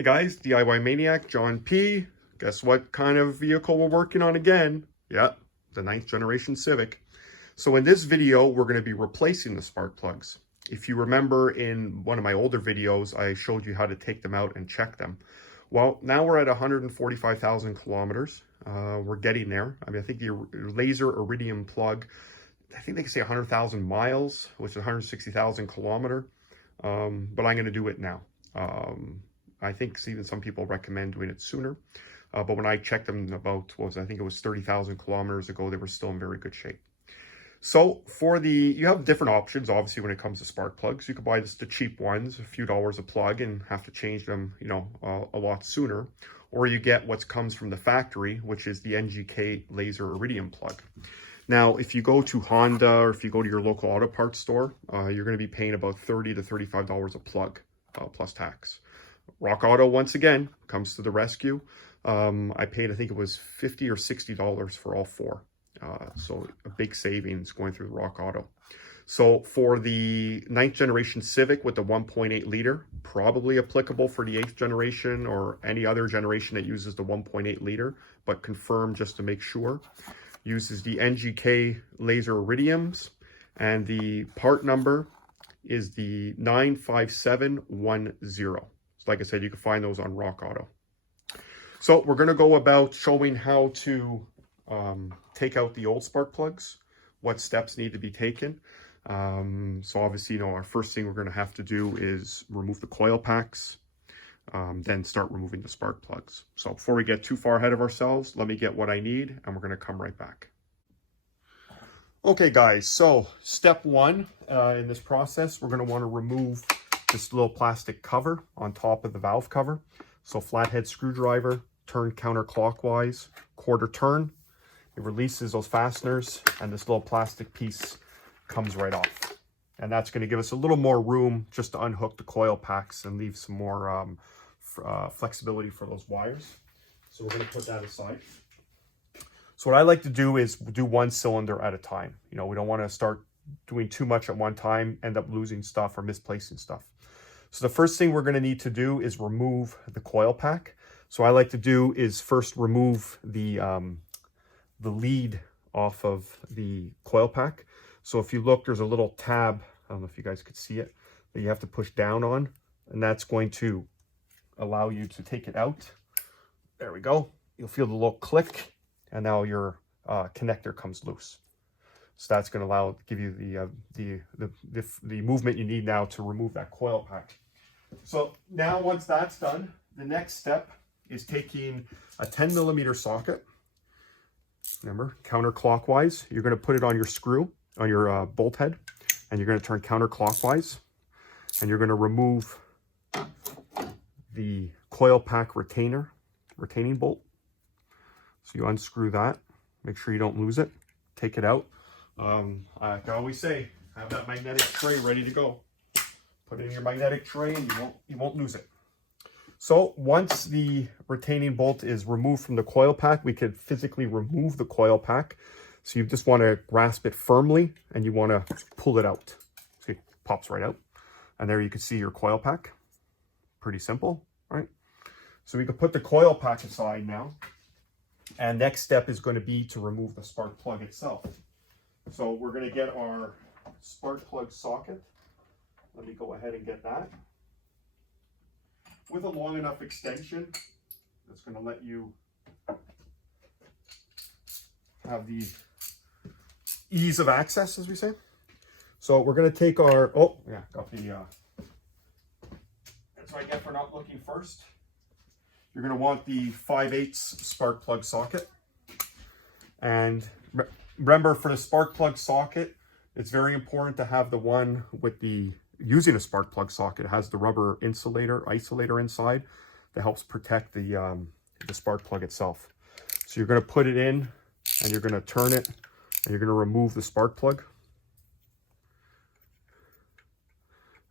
Hey guys, DIY Maniac, John P. Guess what kind of vehicle we're working on again? Yeah, the 9th generation Civic. So in this video, we're going to be replacing the spark plugs. If you remember in one of my older videos, I showed you how to take them out and check them. Well, now we're at 145,000 kilometers. We're getting there. I mean, I think the laser iridium plug, I think they can say 100,000 miles, which is 160,000 kilometer. But I'm going to do it now. I think even some people recommend doing it sooner. But when I checked them about, I think it was 30,000 kilometers ago, they were still in very good shape. So you have different options, obviously, when it comes to spark plugs. You could buy just the cheap ones, a few dollars a plug, and have to change them, a lot sooner. Or you get what comes from the factory, which is the NGK laser iridium plug. Now, if you go to Honda or if you go to your local auto parts store, you're going to be paying about $30 to $35 a plug, plus tax. Rock Auto, once again, comes to the rescue. I paid, I think it was $50 or $60 for all four. So a big savings going through Rock Auto. So for the 9th generation Civic with the 1.8 liter, probably applicable for the 8th generation or any other generation that uses the 1.8 liter, but confirm just to make sure. Uses the NGK laser iridiums, and the part number is the 95710. Like I said, you can find those on Rock Auto. So we're going to go about showing how to take out the old spark plugs, what steps need to be taken. So obviously, our first thing we're going to have to do is remove the coil packs, then start removing the spark plugs. So before we get too far ahead of ourselves, let me get what I need, and we're going to come right back. Okay, guys, so step one in this process, we're going to want to remove this little plastic cover on top of the valve cover. So flathead screwdriver, turn counterclockwise, quarter turn. It releases those fasteners, and this little plastic piece comes right off. And that's going to give us a little more room just to unhook the coil packs and leave some more flexibility for those wires. So we're going to put that aside. So what I like to do is do one cylinder at a time. We don't want to start doing too much at one time, end up losing stuff or misplacing stuff. So the first thing we're going to need to do is remove the coil pack. So what I like to do is first remove the lead off of the coil pack. So if you look, there's a little tab, I don't know if you guys could see it, that you have to push down on, and that's going to allow you to take it out. There we go. You'll feel the little click, and now your connector comes loose. So that's going to give you the movement you need now to remove that coil pack. So now once that's done, the next step is taking a 10 millimeter socket. Remember, counterclockwise. You're going to put it on your screw, on your bolt head, and you're going to turn counterclockwise. And you're going to remove the coil pack retaining bolt. So you unscrew that. Make sure you don't lose it. Take it out. I can always say, have that magnetic tray ready to go. Put it in your magnetic tray and you won't lose it. So once the retaining bolt is removed from the coil pack, we could physically remove the coil pack. So you just want to grasp it firmly and you want to pull it out. See, it pops right out. And there you can see your coil pack. Pretty simple, right? So we can put the coil pack aside now. And next step is going to be to remove the spark plug itself. So we're going to get our spark plug socket. Let me go ahead and get that. With a long enough extension, that's going to let you have the ease of access, as we say. So we're going to take our, got the, that's what I get for not looking first. You're going to want the 5/8 spark plug socket. And remember, for the spark plug socket, it's very important to have the one with using a spark plug socket. It has the rubber isolator inside that helps protect the spark plug itself. So you're going to put it in and you're going to turn it and you're going to remove the spark plug.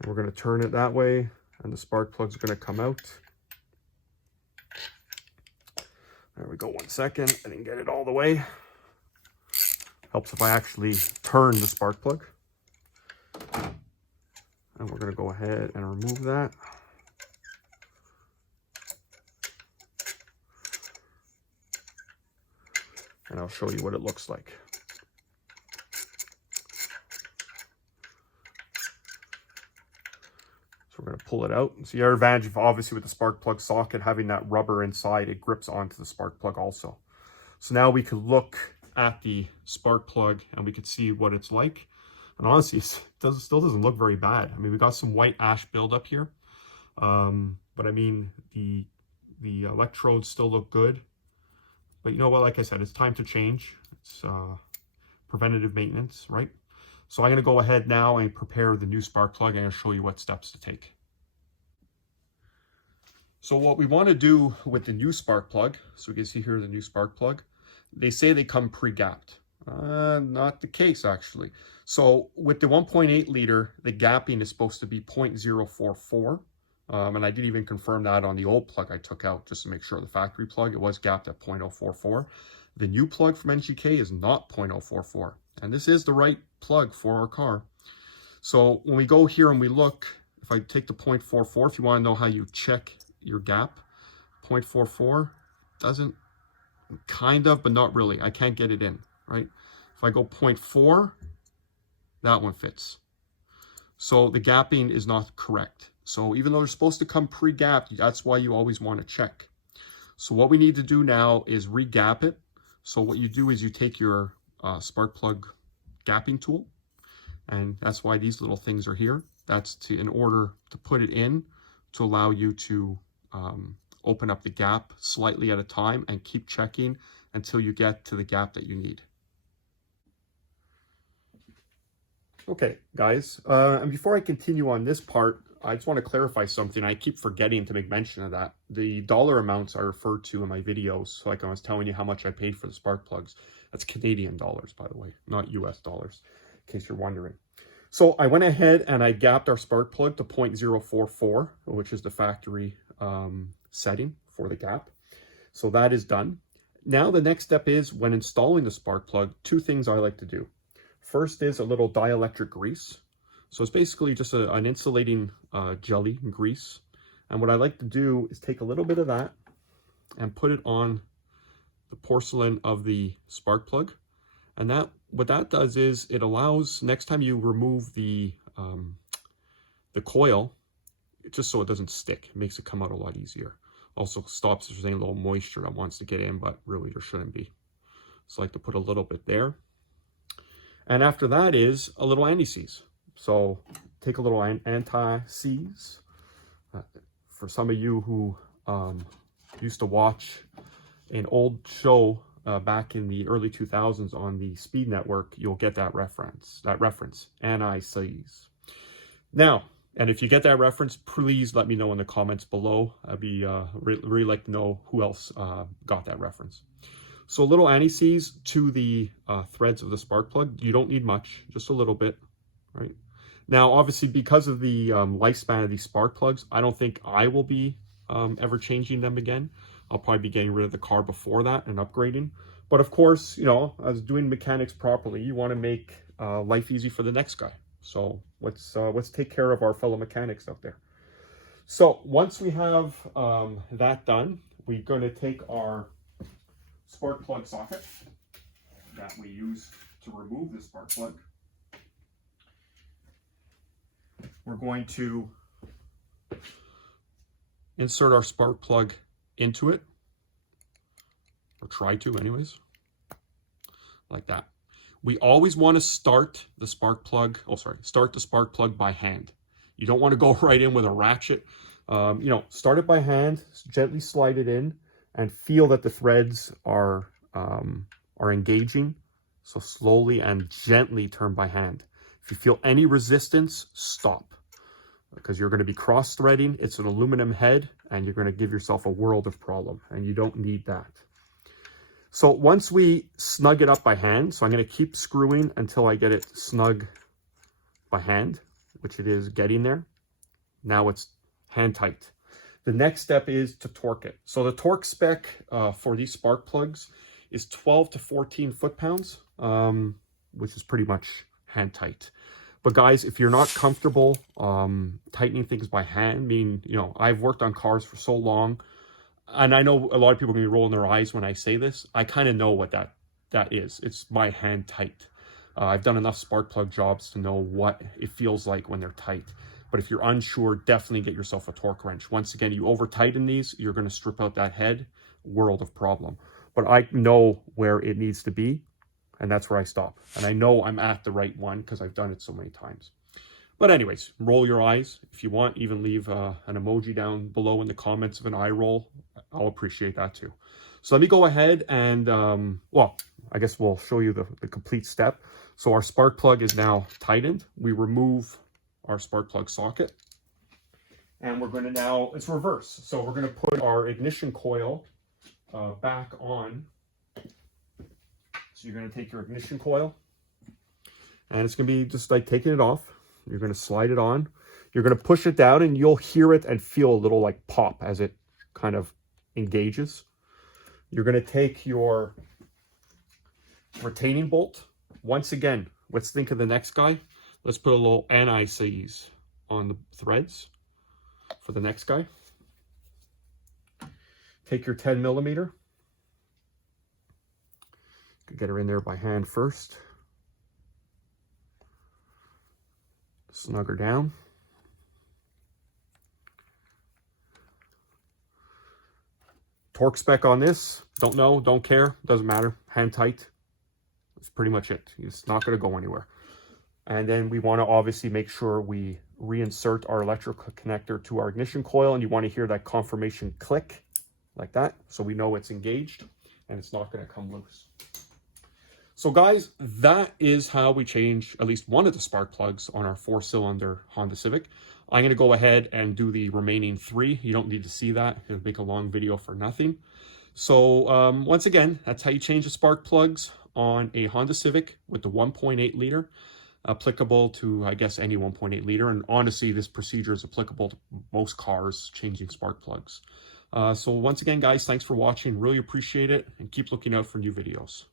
And we're going to turn it that way and the spark plug's going to come out. There we go, 1 second. I didn't get it all the way. Helps if I actually turn the spark plug. And we're going to go ahead and remove that. and I'll show you what it looks like. So we're going to pull it out. So your advantage, obviously, with the spark plug socket, having that rubber inside, it grips onto the spark plug also. So now we could look at the spark plug and we could see what it's like. And honestly, it still doesn't look very bad. I mean, we got some white ash buildup here. But I mean, the electrodes still look good. But you know what, like I said, it's time to change. It's preventative maintenance, right? So I'm going to go ahead now and prepare the new spark plug and I'll show you what steps to take. So what we want to do with the new spark plug, so we can see here the new spark plug, they say they come pre-gapped. Not the case, actually. So with the 1.8 liter, the gapping is supposed to be 0.044. And I did even confirm that on the old plug I took out just to make sure. The factory plug, it was gapped at 0.044. The new plug from NGK is not 0.044. And this is the right plug for our car. So when we go here and we look, if I take the 0.44, if you want to know how you check your gap, 0.44 doesn't, kind of, but not really. I can't get it in, right? If I go 0.4, that one fits. So the gapping is not correct. So even though they're supposed to come pre-gapped, that's why you always want to check. So what we need to do now is re-gap it. So what you do is you take your spark plug gapping tool, and that's why these little things are here. That's in order to put it in to allow you to open up the gap slightly at a time and keep checking until you get to the gap that you need. Okay, guys, and before I continue on this part, I just want to clarify something. I keep forgetting to make mention of that. The dollar amounts I referred to in my videos, like I was telling you how much I paid for the spark plugs, that's Canadian dollars, by the way, not US dollars, in case you're wondering. So I went ahead and I gapped our spark plug to 0.044, which is the factory setting for the gap. So that is done. Now the next step is, when installing the spark plug, two things I like to do. First is a little dielectric grease. So it's basically just an insulating jelly grease. And what I like to do is take a little bit of that and put it on the porcelain of the spark plug. And that, what that does is it allows, next time you remove the coil, just so it doesn't stick, it makes it come out a lot easier. Also stops if there's any little moisture that wants to get in, but really there shouldn't be. So I like to put a little bit there. And after that is a little anti-seize. So take a little anti-seize. For some of you who used to watch an old show back in the early 2000s on the Speed Network, you'll get that reference, anti-seize. Now, and if you get that reference, please let me know in the comments below. I'd be really like to know who else got that reference. So a little anti-seize to the threads of the spark plug. You don't need much, just a little bit, right? Now, obviously, because of the lifespan of these spark plugs, I don't think I will be ever changing them again. I'll probably be getting rid of the car before that and upgrading. But of course, you know, as doing mechanics properly, you want to make life easy for the next guy. So let's take care of our fellow mechanics out there. So once we have that done, we're going to take our spark plug socket that we use to remove the spark plug. We're going to insert our spark plug into it, or try to anyways, like that. We always want to start the spark plug, start the spark plug by hand. You don't want to go right in with a ratchet. You know, start it by hand, gently slide it in, and feel that the threads are engaging. So slowly and gently turn by hand. If you feel any resistance, stop, because you're going to be cross-threading. It's an aluminum head, and you're going to give yourself a world of problem, and you don't need that. So once we snug it up by hand, so I'm going to keep screwing until I get it snug by hand, which it is getting there. Now it's hand tight. The next step is to torque it. So the torque spec for these spark plugs is 12 to 14 foot-pounds, which is pretty much hand tight. But guys, if you're not comfortable tightening things by hand, meaning, you know, I've worked on cars for so long, and I know a lot of people are going to be rolling their eyes when I say this. I kind of know what that that is. It's my hand tight. I've done enough spark plug jobs to know what it feels like when they're tight. But if you're unsure, definitely get yourself a torque wrench. Once again, you over tighten these, you're going to strip out that head. World of problem. But I know where it needs to be, and that's where I stop. And I know I'm at the right one because I've done it so many times. But anyways, roll your eyes. If you want, even leave an emoji down below in the comments of an eye roll. I'll appreciate that too. So let me go ahead and, well, I guess we'll show you the complete step. So our spark plug is now tightened. We remove our spark plug socket. And we're going to now, it's reverse. So we're going to put our ignition coil back on. So you're going to take your ignition coil. And it's going to be just like taking it off. You're going to slide it on. You're going to push it down and you'll hear it and feel a little like pop as it kind of engages. You're going to take your retaining bolt. Once again, let's think of the next guy. Let's put a little NICs on the threads for the next guy. Take your 10 millimeter. Get her in there by hand first. Snug her down. Torque spec on this, don't know, don't care, doesn't matter, hand tight. That's pretty much it. It's not going to go anywhere. And then we want to obviously make sure we reinsert our electrical connector to our ignition coil, and you want to hear that confirmation click like that, so we know it's engaged and it's not going to come loose. So guys, that is how we change at least one of the spark plugs on our 4-cylinder Honda Civic. I'm going to go ahead and do the remaining 3. You don't need to see that. It'll make a long video for nothing. So once again, that's how you change the spark plugs on a Honda Civic with the 1.8 liter. Applicable to, I guess, any 1.8 liter. And honestly, this procedure is applicable to most cars changing spark plugs. So once again, guys, thanks for watching. Really appreciate it. And keep looking out for new videos.